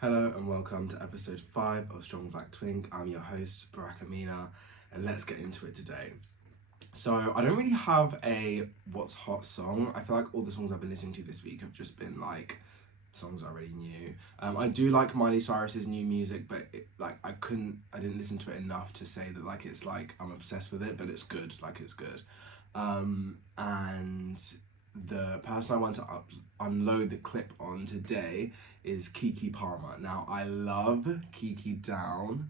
Hello and welcome to episode 5 of Strong Black Twink. I'm your host, Barack Amina, and let's get into it today. So, I don't really have a what's hot song. I feel like all the songs I've been listening to this week have just been like songs I already knew. I do like Miley Cyrus's new music, but I didn't listen to it enough to say that like it's like I'm obsessed with it, but it's good. Like it's good. And the person I want to unload the clip on today is Keke Palmer. Now, I love Keke down,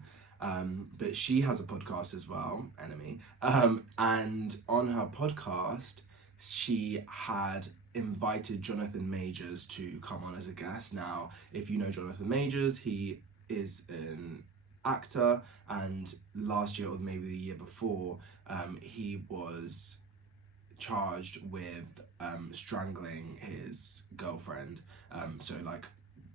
but she has a podcast as well, Enemy. And on her podcast, she had invited Jonathan Majors to come on as a guest. Now, if you know Jonathan Majors, he is an actor, and last year or maybe the year before, he was charged with strangling his girlfriend, so like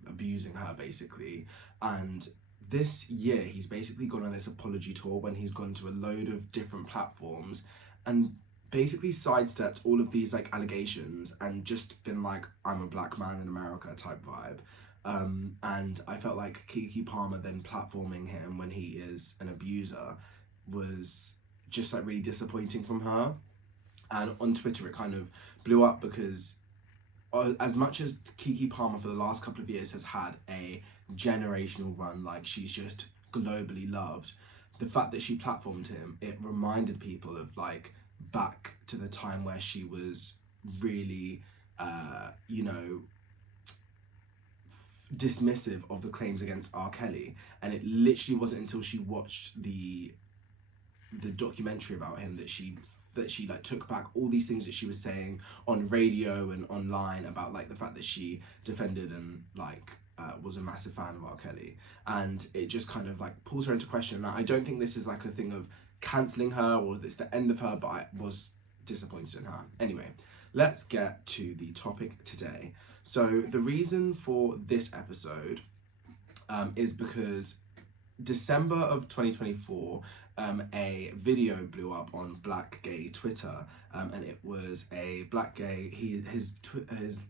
abusing her basically. And this year he's basically gone on this apology tour when he's gone to a load of different platforms and basically sidestepped all of these like allegations and just been like, I'm a black man in America type vibe. And I felt like Keke Palmer then platforming him when he is an abuser was just like really disappointing from her. And on Twitter it kind of blew up because as much as Keke Palmer for the last couple of years has had a generational run, like she's just globally loved, the fact that she platformed him, it reminded people of like back to the time where she was really dismissive of the claims against R. Kelly. And it literally wasn't until she watched the documentary about him that she like took back all these things that she was saying on radio and online about like the fact that she defended and like was a massive fan of R. Kelly. And it just kind of like pulls her into question. And I don't think this is like a thing of cancelling her or it's the end of her, but I was disappointed in her. Anyway, let's get to the topic today. So the reason for this episode is because December of 2024, a video blew up on Black Gay Twitter, and it was a black gay. His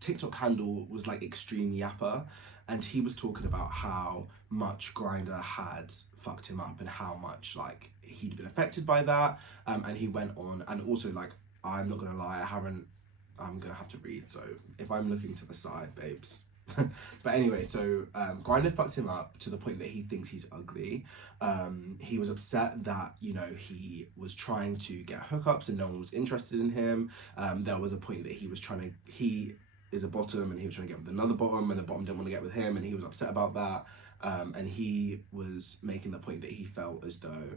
TikTok handle was like Extreme Yapper, and he was talking about how much Grindr had fucked him up and how much like he'd been affected by that. And he went on, and also like I'm not gonna lie, I'm gonna have to read. So if I'm looking to the side, babes. But anyway, so Grindr fucked him up to the point that he thinks he's ugly. He was upset that, you know, he was trying to get hookups and no one was interested in him. There was a point that he is a bottom and he was trying to get with another bottom and the bottom didn't want to get with him and he was upset about that. And he was making the point that he felt as though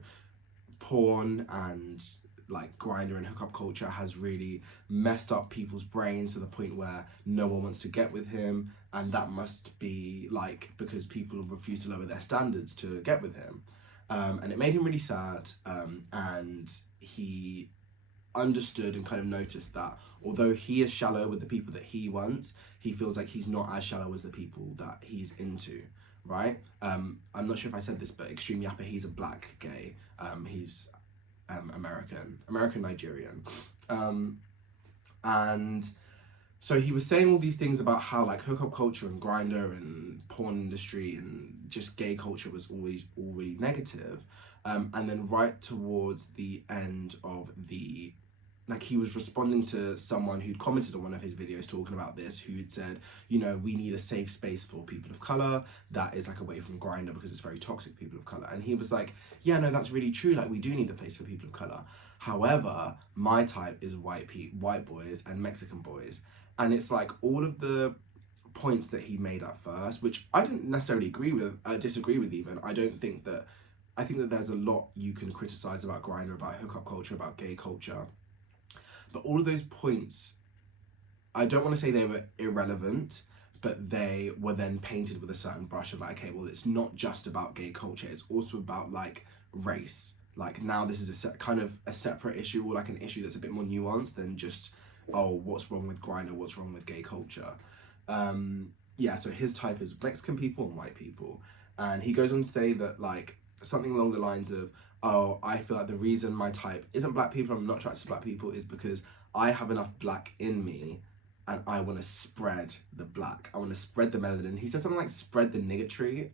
porn and like Grindr and hookup culture has really messed up people's brains to the point where no one wants to get with him, and that must be like because people refuse to lower their standards to get with him. And it made him really sad, and he understood and kind of noticed that although he is shallow with the people that he wants, he feels like he's not as shallow as the people that he's into, right? I'm not sure if I said this, but Extreme Yapper, he's a black gay. He's American Nigerian, and so he was saying all these things about how like hookup culture and Grindr and porn industry and just gay culture was always all really negative. And then right towards the end of the like he was responding to someone who'd commented on one of his videos talking about this, who'd said, you know, we need a safe space for people of color that is like away from Grindr because it's very toxic people of color. And he was like, yeah, no, that's really true. Like we do need a place for people of color. However, my type is white boys and Mexican boys. And it's like all of the points that he made at first, which I didn't necessarily disagree with even. I think that there's a lot you can criticize about Grindr, about hookup culture, about gay culture. But all of those points, I don't want to say they were irrelevant, but they were then painted with a certain brush of like, okay, well, it's not just about gay culture, it's also about like race. Like now this is kind of a separate issue, or like an issue that's a bit more nuanced than just, oh, what's wrong with Grindr, what's wrong with gay culture. Yeah, so his type is Mexican people and white people. And he goes on to say that like something along the lines of, oh, I feel like the reason my type isn't black people, I'm not attracted to black people, is because I have enough black in me and I want to spread the black. I want to spread the melanin. He said something like spread the niggatry.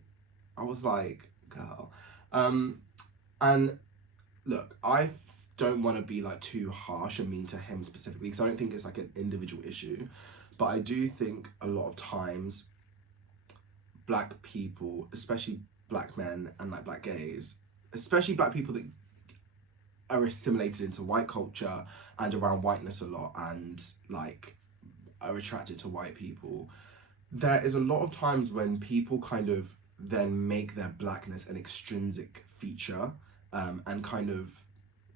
I was like, girl. And look, I don't want to be like too harsh and mean to him specifically, because I don't think it's like an individual issue, but I do think a lot of times black people, especially black men and like black gays, especially black people that are assimilated into white culture and around whiteness a lot and like are attracted to white people, there is a lot of times when people kind of then make their blackness an extrinsic feature, and kind of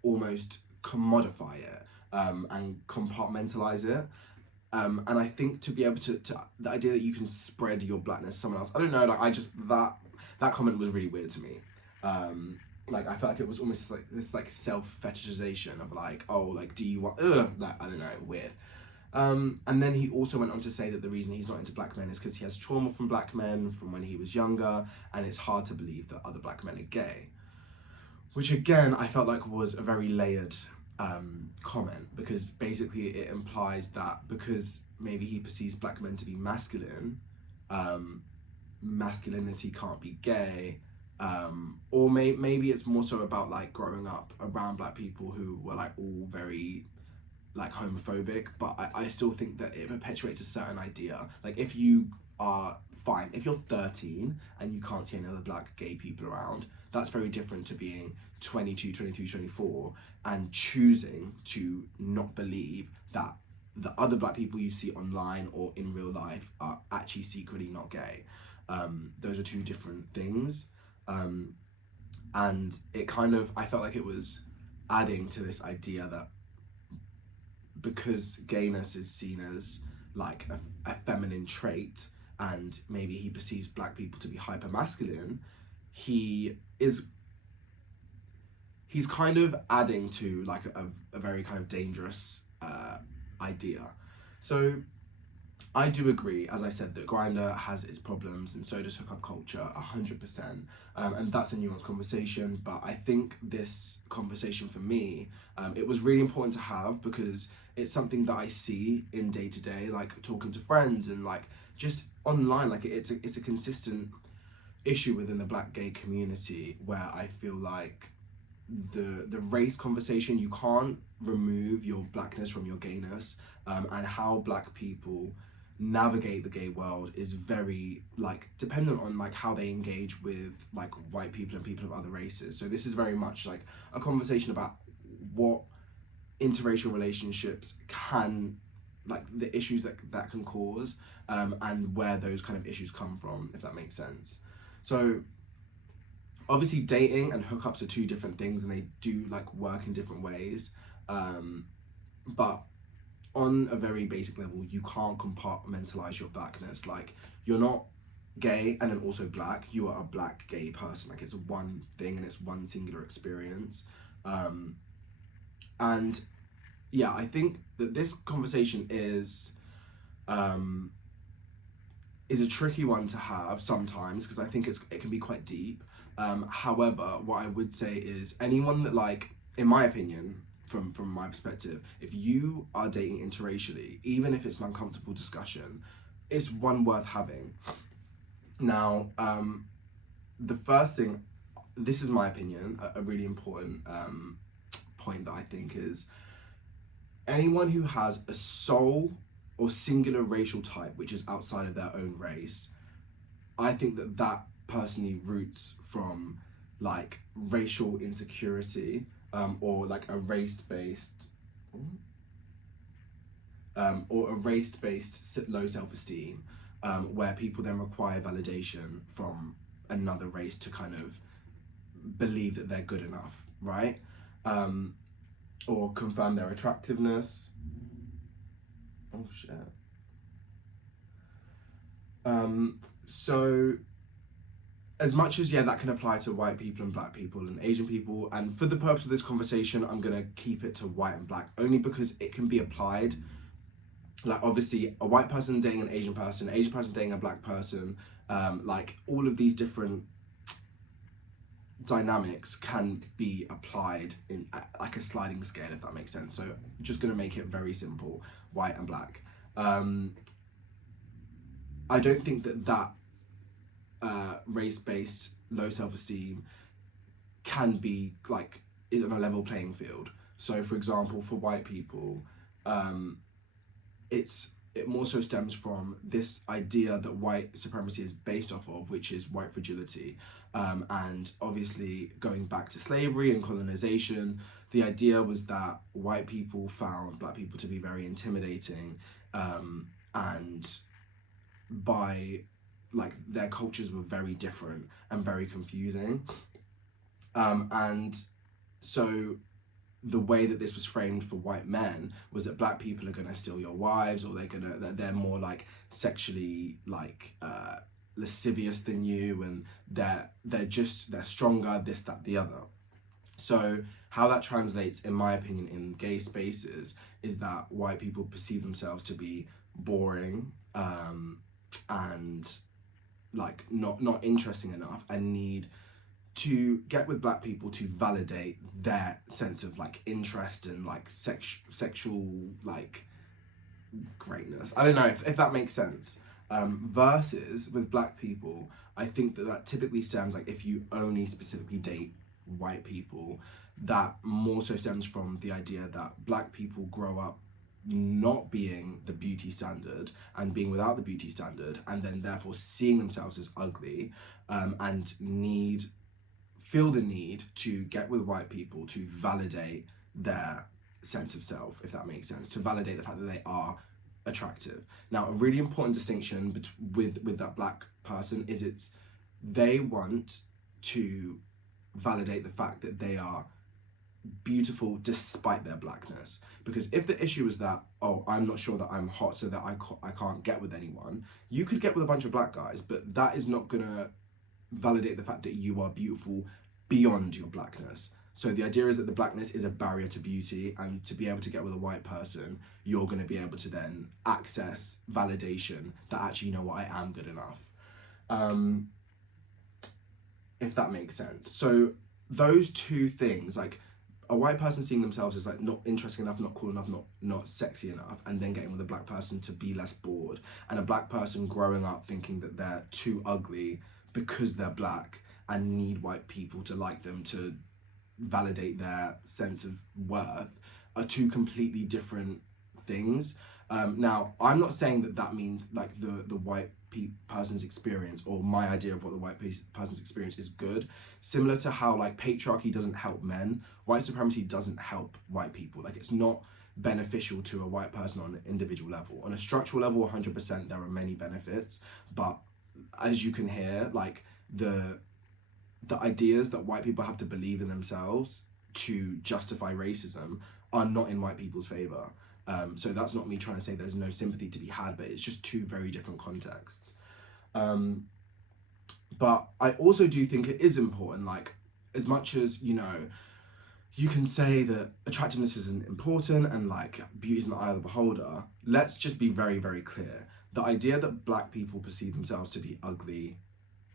almost commodify it, and compartmentalize it. And I think to be able to the idea that you can spread your blackness to someone else, I don't know, like I just, that comment was really weird to me. Like I felt like it was almost like this like self-fetishization of like, oh, like do you want, like, I don't know, weird. And then he also went on to say that the reason he's not into black men is because he has trauma from black men from when he was younger, and it's hard to believe that other black men are gay. Which again, I felt like was a very layered comment, because basically it implies that because maybe he perceives black men to be masculine, masculinity can't be gay, or maybe it's more so about like growing up around black people who were like all very like homophobic, but I still think that it perpetuates a certain idea. Like if you are fine, if you're 13 and you can't see any other black gay people around, that's very different to being 22, 23, 24 and choosing to not believe that the other black people you see online or in real life are actually secretly not gay. Those are two different things. And it kind of, I felt like it was adding to this idea that because gayness is seen as like a feminine trait, and maybe he perceives black people to be hyper masculine, he's kind of adding to like a very kind of dangerous idea. So I do agree, as I said, that Grindr has its problems, and so does hookup culture, 100%. And that's a nuanced conversation, but I think this conversation for me, it was really important to have, because it's something that I see in day to day, like talking to friends and like just online. Like it's a consistent issue within the black gay community, where I feel like the race conversation, you can't remove your blackness from your gayness, and how black people navigate the gay world is very like dependent on like how they engage with like white people and people of other races. So this is very much like a conversation about what interracial relationships can, like the issues that can cause, and where those kind of issues come from, if that makes sense. So obviously dating and hookups are two different things, and they do like work in different ways, but on a very basic level, you can't compartmentalize your blackness. Like you're not gay and then also black, you are a black gay person. Like it's one thing and it's one singular experience. And yeah, I think that this conversation is a tricky one to have sometimes, because I think it can be quite deep. However, what I would say is anyone that, like, in my opinion, from my perspective, if you are dating interracially, even if it's an uncomfortable discussion, it's one worth having. Now, the first thing, this is my opinion, a really important point that I think is anyone who has a sole or singular racial type which is outside of their own race, I think that personally roots from like racial insecurity, or like a race-based low self-esteem, where people then require validation from another race to kind of believe that they're good enough, right? Or confirm their attractiveness. Oh shit. So as much as, yeah, that can apply to white people and black people and Asian people, and for the purpose of this conversation, I'm gonna keep it to white and black, only because it can be applied. Like obviously a white person dating an Asian person dating a black person, like all of these different dynamics can be applied in like a sliding scale, if that makes sense. So just gonna make it very simple, white and black. I don't think that race-based low self-esteem can be like is on a level playing field. So, for example, for white people, it more so stems from this idea that white supremacy is based off of, which is white fragility. And obviously, going back to slavery and colonization, the idea was that white people found black people to be very intimidating, and by like their cultures were very different and very confusing. And so the way that this was framed for white men was that black people are gonna steal your wives, or they're more like sexually like lascivious than you, and they're stronger, this, that, the other. So how that translates, in my opinion, in gay spaces is that white people perceive themselves to be boring, and like not interesting enough, and need to get with black people to validate their sense of like interest and like sexual like greatness. I don't know if that makes sense. Versus with black people, I think that typically stems, like if you only specifically date white people, that more so stems from the idea that black people grow up not being the beauty standard and being without the beauty standard, and then therefore seeing themselves as ugly, and feel the need to get with white people to validate their sense of self, if that makes sense, to validate the fact that they are attractive. Now, a really important distinction with that black person is they want to validate the fact that they are beautiful despite their blackness. Because if the issue is that, oh, I'm not sure that I'm hot, so that I can't get with anyone, you could get with a bunch of black guys, but that is not gonna validate the fact that you are beautiful beyond your blackness. So the idea is that the blackness is a barrier to beauty, and to be able to get with a white person, you're going to be able to then access validation that actually, you know what, I am good enough. If that makes sense. So those two things, like a white person seeing themselves as like not interesting enough, not cool enough, not sexy enough, and then getting with a black person to be less bored, and a black person growing up thinking that they're too ugly because they're black and need white people to like them to validate their sense of worth, are two completely different things. Now, I'm not saying that means like the white person's experience, or my idea of what the white person's experience is good. Similar to how like patriarchy doesn't help men, white supremacy doesn't help white people. Like it's not beneficial to a white person on an individual level. On a structural level, 100% there are many benefits, but as you can hear, like the ideas that white people have to believe in themselves to justify racism are not in white people's favor. So that's not me trying to say there's no sympathy to be had, but it's just two very different contexts. But I also do think it is important, like, as much as, you know, you can say that attractiveness isn't important and like beauty is in the eye of the beholder, let's just be very, very clear. The idea that black people perceive themselves to be ugly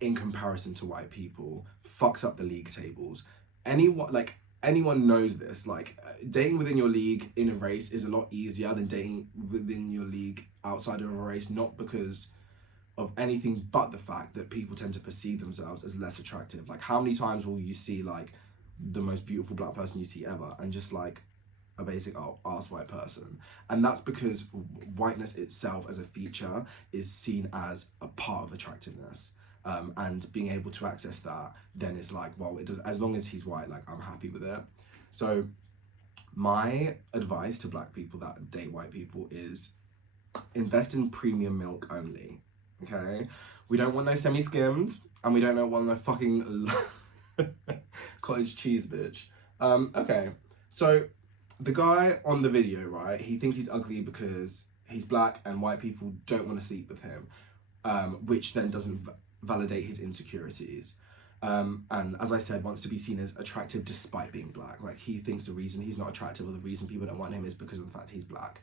in comparison to white people fucks up the league tables. Anyone knows this. Like, dating within your league in a race is a lot easier than dating within your league outside of a race, not because of anything but the fact that people tend to perceive themselves as less attractive. Like, how many times will you see like the most beautiful black person you see ever and just like a basic ass white person? And that's because whiteness itself as a feature is seen as a part of attractiveness. And being able to access that then is like, well, it does, as long as he's white, like I'm happy with it. So my advice to black people that date white people is invest in premium milk only. Okay, we don't want no semi-skimmed, and we don't want no fucking cottage cheese bitch. Okay, so the guy on the video, right, he thinks he's ugly because he's black and white people don't want to sleep with him, which then doesn't validate his insecurities. And as I said, wants to be seen as attractive despite being black. Like, he thinks the reason he's not attractive, or the reason people don't want him, is because of the fact he's black.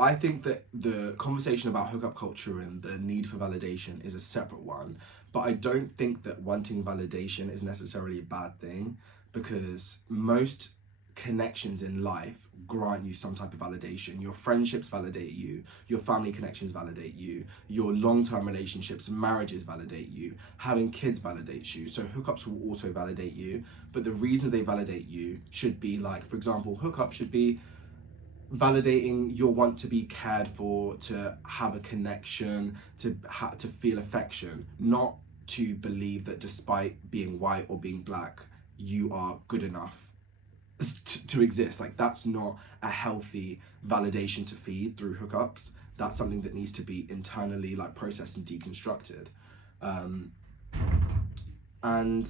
I think that the conversation about hookup culture and the need for validation is a separate one, but I don't think that wanting validation is necessarily a bad thing, because most connections in life grant you some type of validation. Your friendships validate you, your family connections validate you, your long-term relationships, marriages validate you, having kids validates you. So hookups will also validate you, but the reasons they validate you should be like, for example, hookup should be validating your want to be cared for, to have a connection, to feel affection, not to believe that despite being white or being black, you are good enough to exist. Like, that's not a healthy validation to feed through hookups. That's something that needs to be internally like processed and deconstructed. And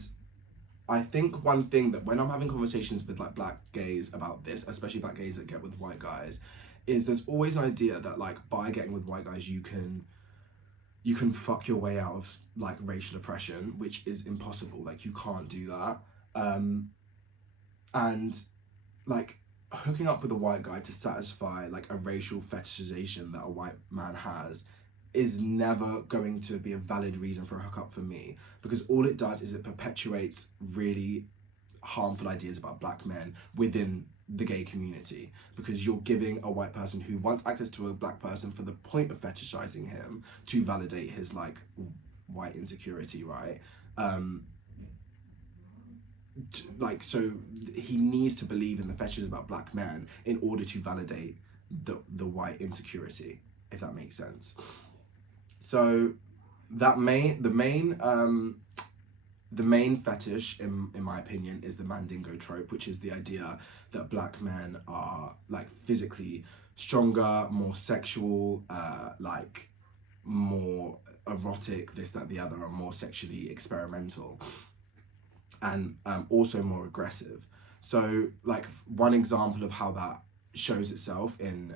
I think one thing that when I'm having conversations with like black gays about this, especially black gays that get with white guys, is there's always an idea that like by getting with white guys you can fuck your way out of like racial oppression, which is impossible. Like, you can't do that. And like hooking up with a white guy to satisfy like a racial fetishization that a white man has is never going to be a valid reason for a hookup for me, because all it does is it perpetuates really harmful ideas about black men within the gay community, because you're giving a white person who wants access to a black person for the point of fetishizing him to validate his like white insecurity, right? Like, so he needs to believe in the fetishes about black men in order to validate the white insecurity, if that makes sense. So the main fetish in my opinion is the mandingo trope, which is the idea that black men are like physically stronger, more sexual, like more erotic, this, that, the other, and more sexually experimental, and also more aggressive. So like one example of how that shows itself in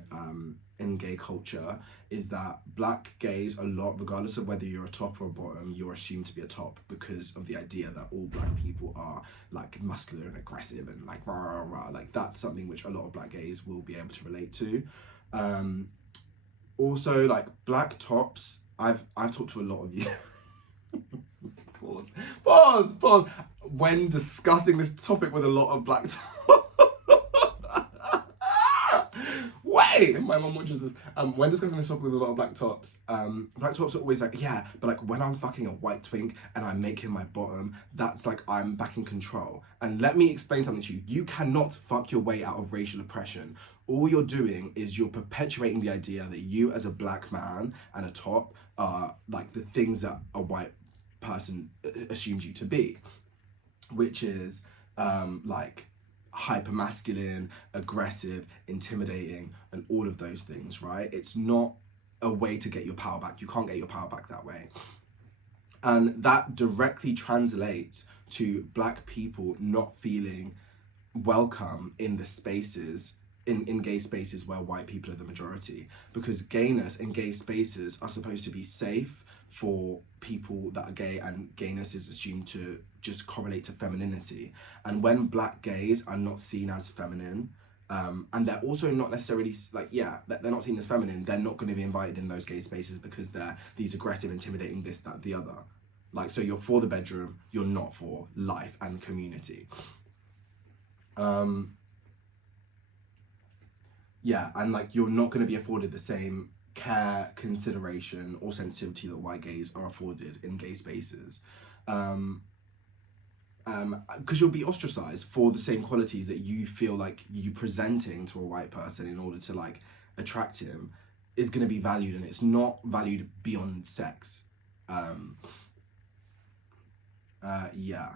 gay culture is that black gays a lot, regardless of whether you're a top or a bottom, you're assumed to be a top because of the idea that all black people are like muscular and aggressive and like rah rah rah. Like, that's something which a lot of black gays will be able to relate to. Also, like black tops, I've talked to a lot of you. Pause. When discussing this topic with a lot of black tops. Wait, my mom watches this. When discussing this topic with a lot of black tops are always like, yeah, but like when I'm fucking a white twink and I make him my bottom, that's like I'm back in control. And let me explain something to you. You cannot fuck your way out of racial oppression. All you're doing is you're perpetuating the idea that you as a black man and a top are like the things that a white person assumes you to be, which is like hyper masculine, aggressive, intimidating, and all of those things, right? It's not a way to get your power back. You can't get your power back that way. And that directly translates to black people not feeling welcome in the spaces, in gay spaces where white people are the majority, because gayness in gay spaces are supposed to be safe for people that are gay, and gayness is assumed to just correlate to femininity. And when black gays are not seen as feminine, and they're also not necessarily like, yeah, they're not seen as feminine, they're not going to be invited in those gay spaces because they're these aggressive, intimidating, this, that, the other. Like, so you're for the bedroom, you're not for life and community. Yeah, and like you're not going to be afforded the same care, consideration, or sensitivity that white gays are afforded in gay spaces. Because you'll be ostracized for the same qualities that you feel like you presenting to a white person in order to like attract him is going to be valued, and it's not valued beyond sex. Yeah,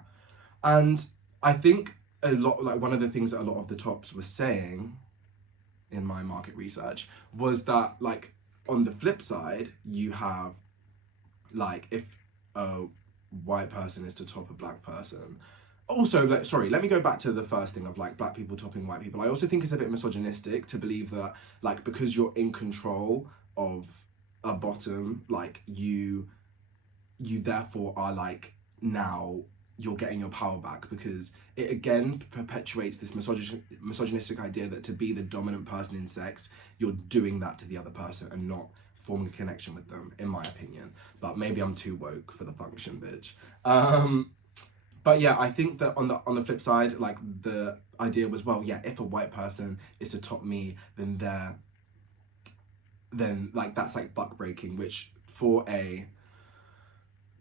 and I think a lot, like one of the things that a lot of the tops were saying in my market research was that like on the flip side you have like if a white person is to top a black person. Also, like, sorry, let me go back to the first thing of like black people topping white people. I also think it's a bit misogynistic to believe that like because you're in control of a bottom, like you therefore are like now you're getting your power back, because it again perpetuates this misogynistic idea that to be the dominant person in sex, you're doing that to the other person and not forming a connection with them, in my opinion. But maybe I'm too woke for the function, bitch. But yeah, I think that on the flip side, like the idea was, well, yeah, if a white person is to top me, then like that's like buck breaking, which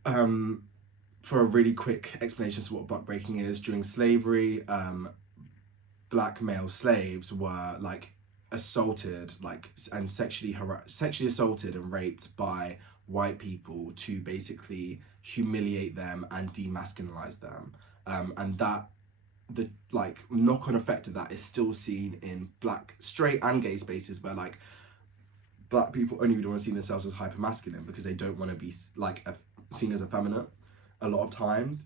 um for a really quick explanation as to what buck breaking is, during slavery, black male slaves were like assaulted, like, and sexually assaulted and raped by white people to basically humiliate them and demasculinize them, and that the like knock-on effect of that is still seen in black straight and gay spaces, where like black people only really want to see themselves as hyper masculine because they don't want to be like seen as effeminate a lot of times.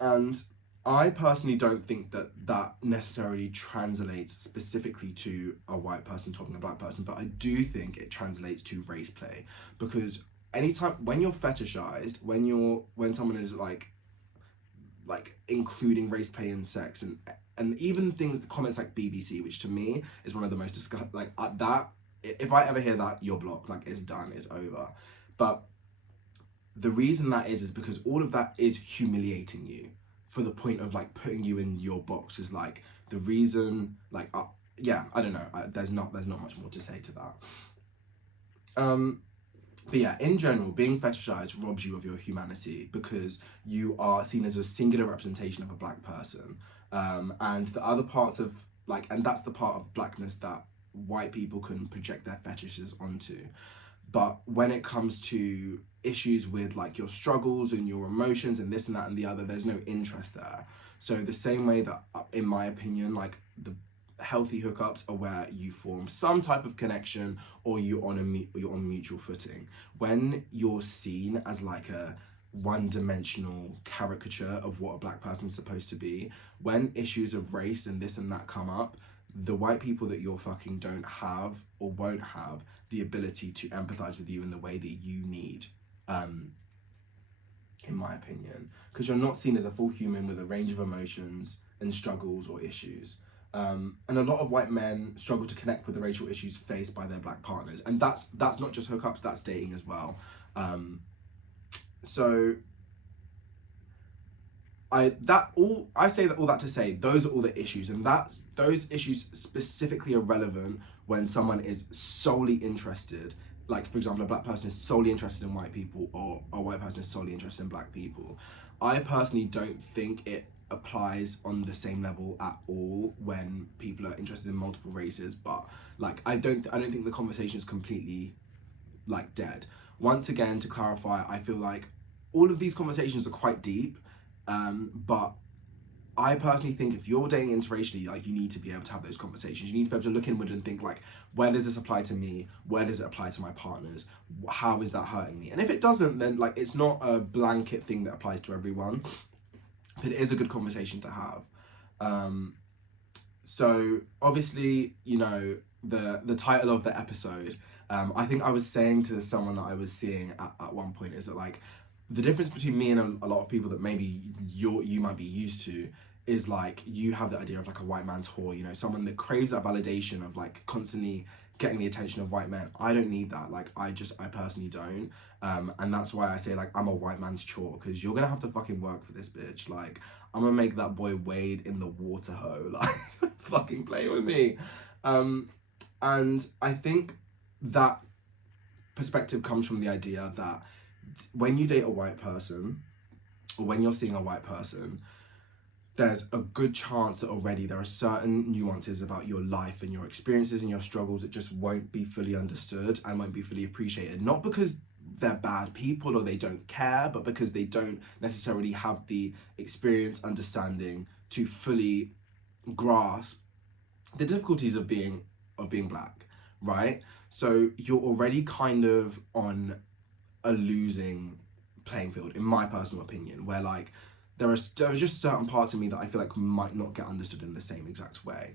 And I personally don't think that that necessarily translates specifically to a white person topping a black person, but I do think it translates to race play, because anytime when you're fetishized, when someone is like including race play in sex, and even things, comments like BBC, which to me is one of the most disgusting, like that, if I ever hear that, you're blocked, like it's done, it's over. But the reason that is because all of that is humiliating you, for the point of like putting you in your box, is like the reason, like yeah, I don't know, there's not much more to say to that. But yeah, in general, being fetishized robs you of your humanity, because you are seen as a singular representation of a black person, and the other parts of like, and that's the part of blackness that white people can project their fetishes onto. But when it comes to issues with like your struggles and your emotions and this and that and the other, there's no interest there. So the same way that, in my opinion, like the healthy hookups are where you form some type of connection, or you're on mutual footing. When you're seen as like a one-dimensional caricature of what a black person's supposed to be, when issues of race and this and that come up, the white people that you're fucking don't have or won't have the ability to empathize with you in the way that you need, in my opinion, because you're not seen as a full human with a range of emotions and struggles or issues. And a lot of white men struggle to connect with the racial issues faced by their black partners, and that's not just hookups, that's dating as well. So I say that all that to say, those are all the issues, and those issues specifically are relevant when someone is solely interested. Like, for example, a black person is solely interested in white people, or a white person is solely interested in black people. I personally don't think it applies on the same level at all when people are interested in multiple races. But like, I don't think the conversation is completely like dead. Once again, to clarify, I feel like all of these conversations are quite deep, but I personally think if you're dating interracially, like, you need to be able to have those conversations. You need to be able to look inward and think, like, where does this apply to me? Where does it apply to my partners? How is that hurting me? And if it doesn't, then like, it's not a blanket thing that applies to everyone, but it is a good conversation to have. So obviously, you know, the title of the episode, I think I was saying to someone that I was seeing at one point, is that like, the difference between me and a lot of people that maybe you might be used to is like, you have the idea of like a white man's whore, you know, someone that craves that validation of like constantly getting the attention of white men. I don't need that. Like, I personally don't. And that's why I say, like, I'm a white man's chore, because you're gonna have to fucking work for this bitch. Like, I'm gonna make that boy wade in the water hoe. Like, fucking play with me. And I think that perspective comes from the idea that when you date a white person, or when you're seeing a white person, there's a good chance that already there are certain nuances about your life and your experiences and your struggles that just won't be fully understood and won't be fully appreciated. Not because they're bad people or they don't care, but because they don't necessarily have the experience, understanding to fully grasp the difficulties of being black, right? So you're already kind of on a losing playing field, in my personal opinion, where like, there are just certain parts of me that I feel like might not get understood in the same exact way.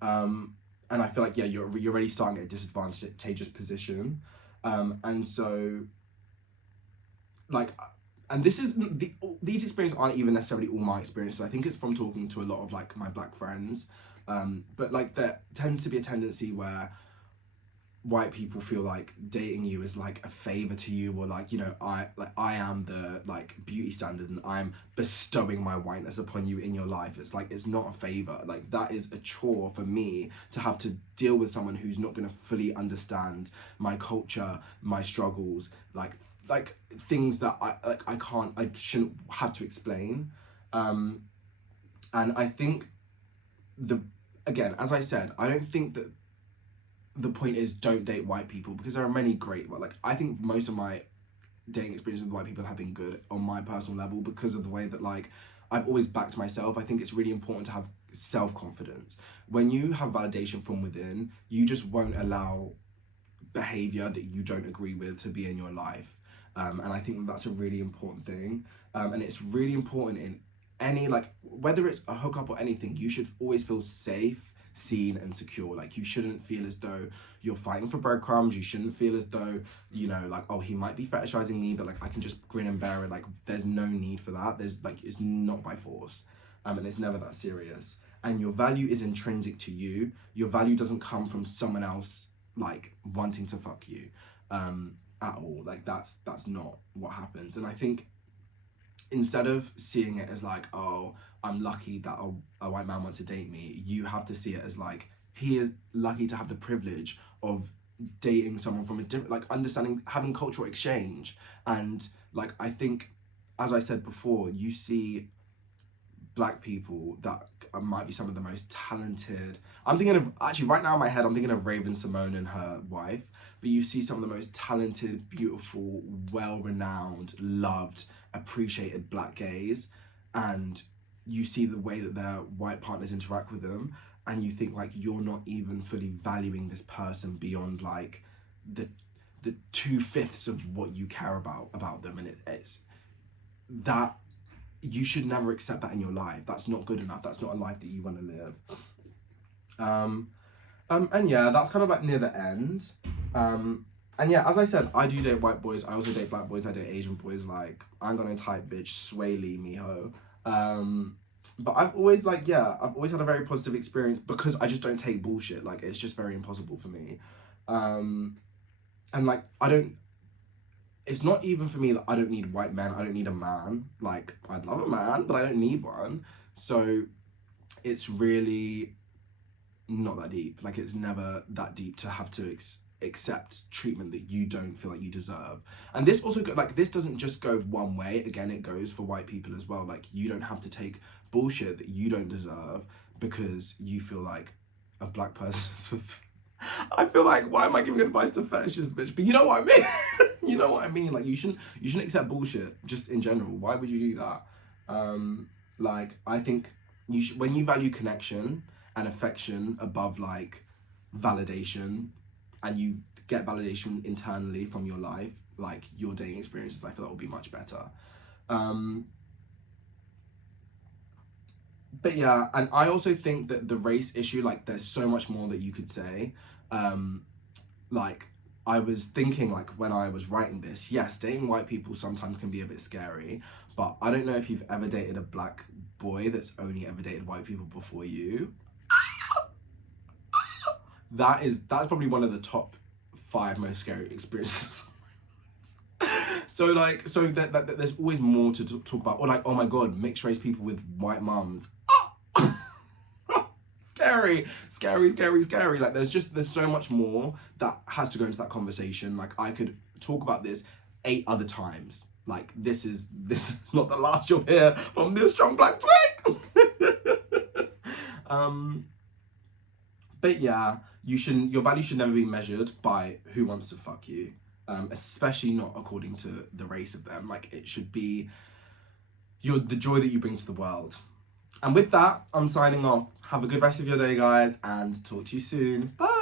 And I feel like, yeah, you're already starting at a disadvantageous position. And so, like, and these experiences aren't even necessarily all my experiences. I think it's from talking to a lot of like my black friends. But like, there tends to be a tendency where white people feel like dating you is like a favor to you, or like, you know, I am the like beauty standard and I'm bestowing my whiteness upon you in your life. It's like, it's not a favor. Like, that is a chore for me to have to deal with someone who's not going to fully understand my culture, my struggles, like things that I shouldn't have to explain. And I think again, as I said, I don't think that the point is don't date white people, because there are many great, well, like, I think most of my dating experiences with white people have been good on my personal level, because of the way that, like, I've always backed myself. I think it's really important to have self-confidence. When you have validation from within, you just won't allow behavior that you don't agree with to be in your life. And I think that's a really important thing. And it's really important in any, like, whether it's a hookup or anything, you should always feel safe, seen and secure. Like, you shouldn't feel as though you're fighting for breadcrumbs. You shouldn't feel as though, you know, like, oh, he might be fetishizing me, but like, I can just grin and bear it. Like, there's no need for that. There's like, it's not by force. And it's never that serious. And your value is intrinsic to you. Your value doesn't come from someone else like wanting to fuck you at all. Like, that's not what happens. And I think instead of seeing it as like, oh, I'm lucky that a white man wants to date me, you have to see it as like, he is lucky to have the privilege of dating someone from a different, like, understanding, having cultural exchange. And like, I think, as I said before, you see black people that might be some of the most talented. I'm thinking of, actually right now in my head, I'm thinking of Raven Simone and her wife, but you see some of the most talented, beautiful, well-renowned, loved, appreciated black gays, and you see the way that their white partners interact with them, and you think like, you're not even fully valuing this person beyond like the 2/5 of what you care about them. And it's that you should never accept that in your life. That's not good enough. That's not a life that you want to live. And yeah, that's kind of like near the end. And yeah, as I said, I do date white boys. I also date black boys. I date Asian boys. Like, I'm gonna type bitch, sway lee me ho. But I've always like, yeah, I've always had a very positive experience, because I just don't take bullshit. Like, it's just very impossible for me. And like, it's not even for me that I don't need white men. I don't need a man. Like, I'd love a man, but I don't need one. So it's really not that deep. Like, it's never that deep to have to accept treatment that you don't feel like you deserve. And this also, like, this doesn't just go one way. Again, it goes for white people as well. Like, you don't have to take bullshit that you don't deserve because you feel like a black person. I feel like, why am I giving advice to fetishists, bitch? But you know what I mean. You know what I mean. Like, you shouldn't accept bullshit just in general. Why would you do that? Like, I think when you value connection and affection above like validation, and you get validation internally from your life, like your dating experiences, I feel that will be much better. But yeah, and I also think that the race issue, like, there's so much more that you could say. Like, I was thinking, like, when I was writing this, yes, dating white people sometimes can be a bit scary, but I don't know if you've ever dated a black boy that's only ever dated white people before you. That's probably one of the top 5 most scary experiences. So there's always more to talk about. Or like, oh my god, mixed race people with white mums. Scary. Like, there's so much more that has to go into that conversation. Like, I could talk about this 8 other times. Like, this is not the last you'll hear from this strong black twig. But yeah, your value should never be measured by who wants to fuck you, especially not according to the race of them. Like, it should be the joy that you bring to the world. And with that, I'm signing off. Have a good rest of your day, guys, and talk to you soon. Bye.